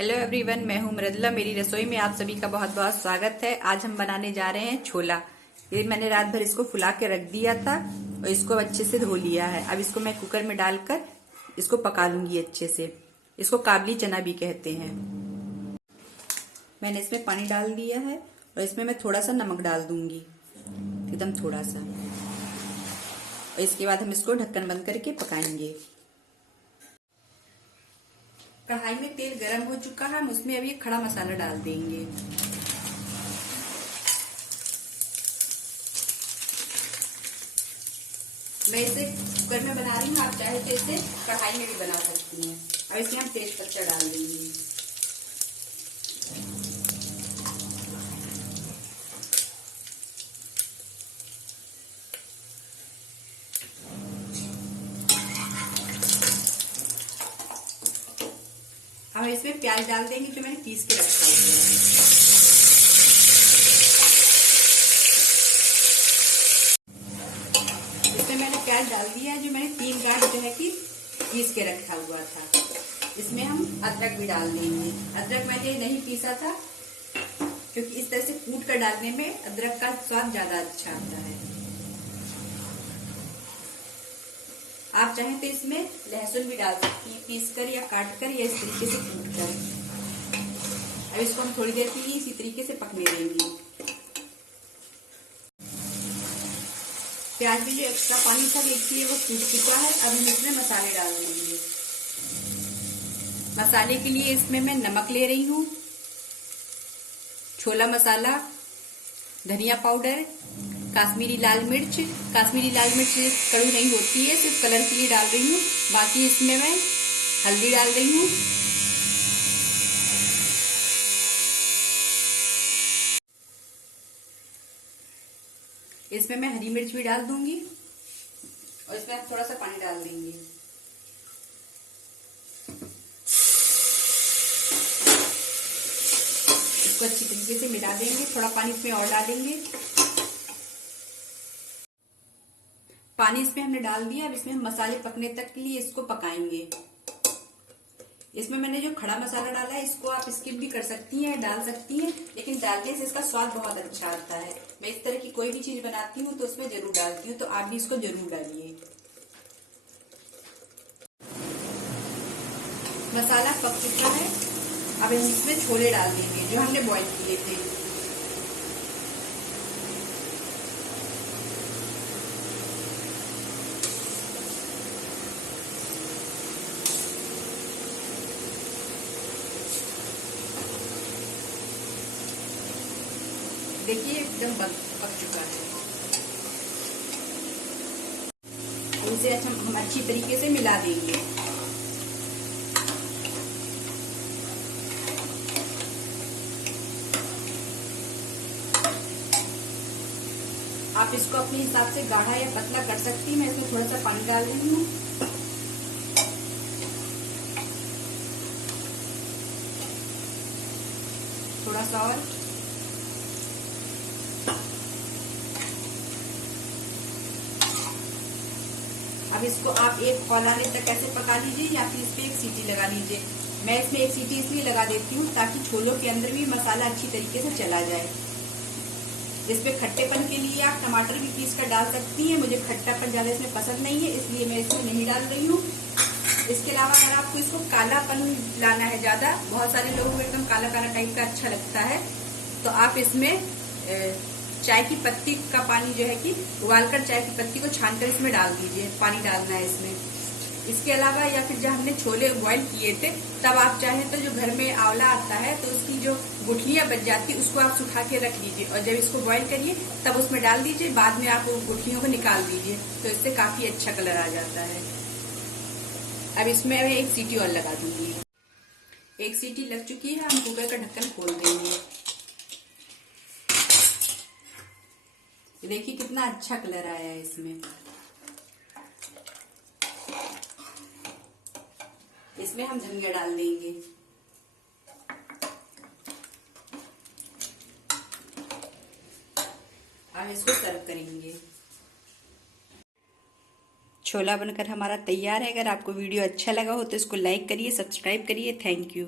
Hello everyone, मैं हूं मृदुला। मेरी रसोई में आप सभी का बहुत बहुत स्वागत है। आज हम बनाने जा रहे हैं छोला। ये मैंने रात भर इसको फुला के रख दिया था और इसको अच्छे से धो लिया है। अब इसको मैं कुकर में डालकर इसको पका लूंगी अच्छे से। इसको काबली चना भी कहते हैं। मैंने इसमें पानी डाल दिया है और इसमें मैं थोड़ा सा नमक डाल दूंगी, एकदम थोड़ा सा। और इसके बाद हम इसको ढक्कन बंद करके पकाएंगे। कढ़ाई में तेल गरम हो चुका है, हम उसमें अभी खड़ा मसाला डाल देंगे। मैं इसे कुकर में बना रही हूँ, आप चाहे तो इसे कढ़ाई में भी बना सकती हैं। अब इसमें हम तेज पत्ता डाल देंगे। हम इसमें प्याज डाल देंगे जो मैंने पीस के रखा हुआ है। इसमें मैंने प्याज डाल दिया है जो मैंने 3 गांठ जो है कि पीस के रखा हुआ था। इसमें हम अदरक भी डाल देंगे। अदरक मैंने नहीं पीसा था क्योंकि इस तरह से कूट कर डालने में अदरक का स्वाद ज्यादा अच्छा आता है। आप चाहें तो इसमें लहसुन भी डाल सकती हैं, पीस कर या काट कर या इस तरीके से कूट कर। अब इसको हम थोड़ी देर के लिए इसी तरीके से पकने देंगे। प्याज में जो एक्स्ट्रा पानी था देखिए वो सूख चुका है। अब हम इसमें मसाले डाल देंगे। मसाले के लिए इसमें मैं नमक ले रही हूँ, छोला मसाला, धनिया पाउडर, काश्मीरी लाल मिर्च। काश्मीरी लाल मिर्च कड़वी नहीं होती है, सिर्फ कलर के लिए डाल रही हूँ। बाकी इसमें मैं हल्दी डाल रही हूँ। इसमें मैं हरी मिर्च भी डाल दूंगी और इसमें थोड़ा सा पानी डाल देंगे। इसको अच्छी तरीके से मिला देंगे। थोड़ा पानी इसमें और डालेंगे। पानी इसमें हमने डाल दिया। अब इसमें हम मसाले पकने तक के लिए इसको पकाएंगे। इसमें मैंने जो खड़ा मसाला डाला है इसको आप स्किप भी कर सकती हैं, डाल सकती हैं, लेकिन डालने से इसका स्वाद बहुत अच्छा आता है। मैं इस तरह की कोई भी चीज बनाती हूँ तो उसमें जरूर डालती हूँ, तो आप भी इसको जरूर डालिए। मसाला पक चुका है। अब हम इसमें छोले डाल देंगे जो हमने बॉईल किए थे। देखिए एकदम पक चुका है। इसे हम अच्छी तरीके से मिला देंगे। आप इसको अपने हिसाब से गाढ़ा या पतला कर सकती हैं। मैं इसमें थोड़ा सा पानी डाल रही हूँ। थोड़ा सा और। अब इसको आप एक कॉल आने तक ऐसे पका लीजिए या फिर इस पे एक सीटी लगा लीजिए। मैं इसमें एक सीटी इसलिए लगा देती हूँ ताकि छोलों के अंदर भी मसाला अच्छी तरीके से चला जाए। इसमें खट्टेपन के लिए आप टमाटर भी पीस कर डाल सकती हैं। मुझे खट्टापन ज्यादा इसमें पसंद नहीं है, इसलिए मैं इसमें नहीं डाल रही हूँ। इसके अलावा अगर आपको इसको कालापन लाना है ज्यादा, बहुत सारे लोगों को एकदम काला काला टाइप का अच्छा लगता है, तो आप इसमें चाय की पत्ती का पानी जो है कि उबालकर चाय की पत्ती को छानकर इसमें डाल दीजिए। पानी डालना है इसमें। इसके अलावा या फिर जब हमने छोले बॉईल किए थे तब आप चाहें तो जो घर में आंवला आता है तो उसकी जो गुठलियां बच जाती उसको आप सुखा के रख लीजिए और जब इसको बॉईल करिए तब उसमें डाल दीजिए। बाद में आप गुठलियों को निकाल दीजिए तो इससे काफी अच्छा कलर आ जाता है। अब इसमें मैं एक सीटी और लगा दूंगी। एक सीटी लग चुकी है। हम कुकर का ढक्कन खोल देंगे। देखिए कितना अच्छा कलर आया है इसमें। इसमें हम धनिया डाल देंगे। अब इसको सर्व करेंगे। छोला बनकर हमारा तैयार है। अगर आपको वीडियो अच्छा लगा हो तो इसको लाइक करिए, सब्सक्राइब करिए। Thank you.